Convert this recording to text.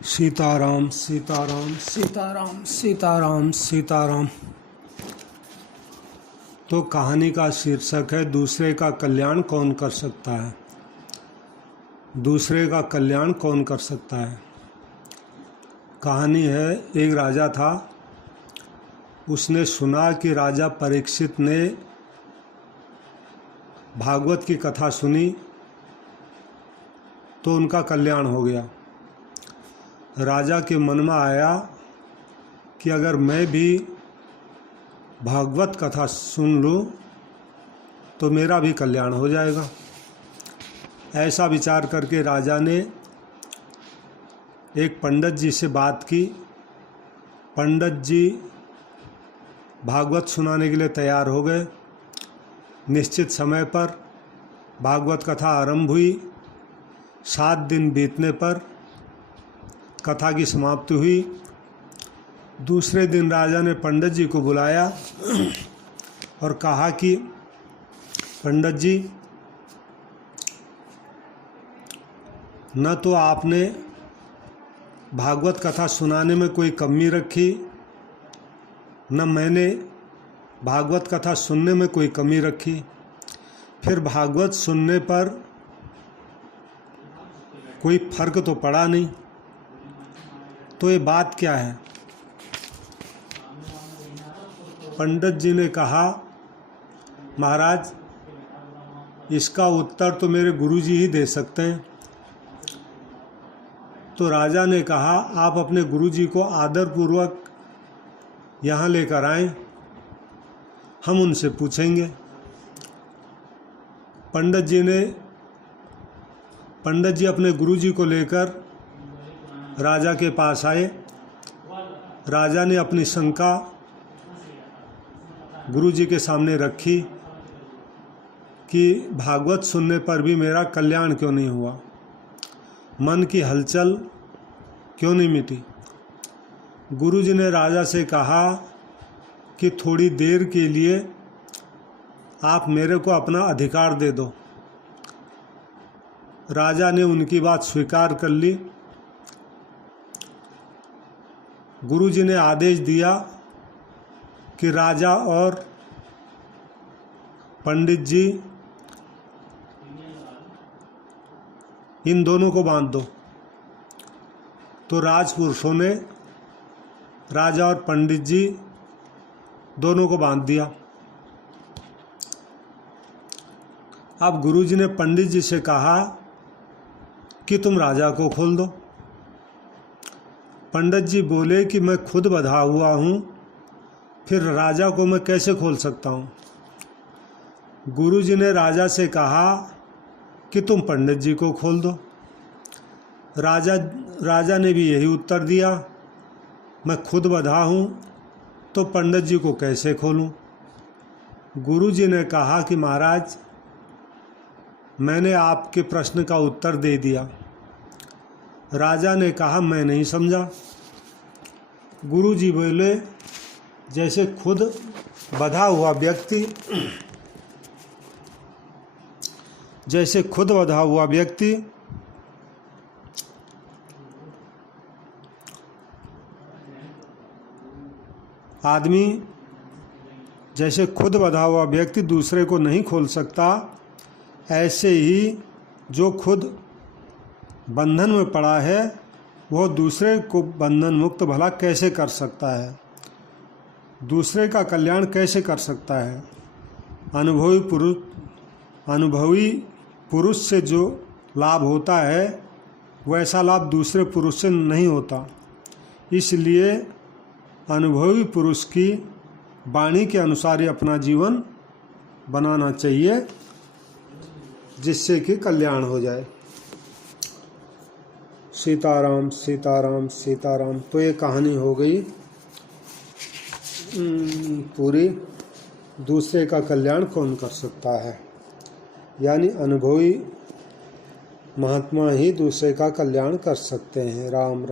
सीताराम सीताराम सीताराम सीताराम सीताराम। तो कहानी का शीर्षक है दूसरे का कल्याण कौन कर सकता है। दूसरे का कल्याण कौन कर सकता है। कहानी है, एक राजा था। उसने सुना कि राजा परीक्षित ने भागवत की कथा सुनी तो उनका कल्याण हो गया। राजा के मन में आया कि अगर मैं भी भागवत कथा सुन लूँ तो मेरा भी कल्याण हो जाएगा। ऐसा विचार करके राजा ने एक पंडित जी से बात की। पंडित जी भागवत सुनाने के लिए तैयार हो गए। निश्चित समय पर भागवत कथा आरंभ हुई। 7 दिन बीतने पर कथा की समाप्ति हुई। दूसरे दिन राजा ने पंडित जी को बुलाया और कहा कि पंडित जी, न तो आपने भागवत कथा सुनाने में कोई कमी रखी, न मैंने भागवत कथा सुनने में कोई कमी रखी। फिर भागवत सुनने पर कोई फर्क तो पड़ा नहीं, तो ये बात क्या है। पंडित जी ने कहा, महाराज, इसका उत्तर तो मेरे गुरुजी ही दे सकते हैं। तो राजा ने कहा, आप अपने गुरुजी को आदरपूर्वक यहाँ लेकर आएं, हम उनसे पूछेंगे। पंडित जी अपने गुरुजी को लेकर राजा के पास आए। राजा ने अपनी शंका गुरुजी के सामने रखी कि भागवत सुनने पर भी मेरा कल्याण क्यों नहीं हुआ, मन की हलचल क्यों नहीं मिटी। गुरुजी ने राजा से कहा कि थोड़ी देर के लिए आप मेरे को अपना अधिकार दे दो। राजा ने उनकी बात स्वीकार कर ली। गुरुजी ने आदेश दिया कि राजा और पंडित जी इन दोनों को बांध दो। तो राजपुरुषों ने राजा और पंडित जी दोनों को बांध दिया। अब गुरुजी ने पंडित जी से कहा कि तुम राजा को खोल दो। पंडित जी बोले कि मैं खुद बंधा हुआ हूँ, फिर राजा को मैं कैसे खोल सकता हूँ। गुरुजी ने राजा से कहा कि तुम पंडित जी को खोल दो। राजा ने भी यही उत्तर दिया, मैं खुद बंधा हूँ तो पंडित जी को कैसे खोलूँ। गुरुजी ने कहा कि महाराज, मैंने आपके प्रश्न का उत्तर दे दिया। राजा ने कहा, मैं नहीं समझा। गुरुजी बोले, जैसे खुद बंधा हुआ व्यक्ति आदमी जैसे खुद बंधा हुआ व्यक्ति दूसरे को नहीं खोल सकता, ऐसे ही जो खुद बंधन में पड़ा है वह दूसरे को बंधन मुक्त भला कैसे कर सकता है, दूसरे का कल्याण कैसे कर सकता है। अनुभवी पुरुष से जो लाभ होता है वैसा लाभ दूसरे पुरुष से नहीं होता। इसलिए अनुभवी पुरुष की वाणी के अनुसार ही अपना जीवन बनाना चाहिए, जिससे कि कल्याण हो जाए। सीताराम सीताराम सीताराम। तो ये कहानी हो गई पूरी। दूसरे का कल्याण कौन कर सकता है, यानी अनुभवी महात्मा ही दूसरे का कल्याण कर सकते हैं। राम राम।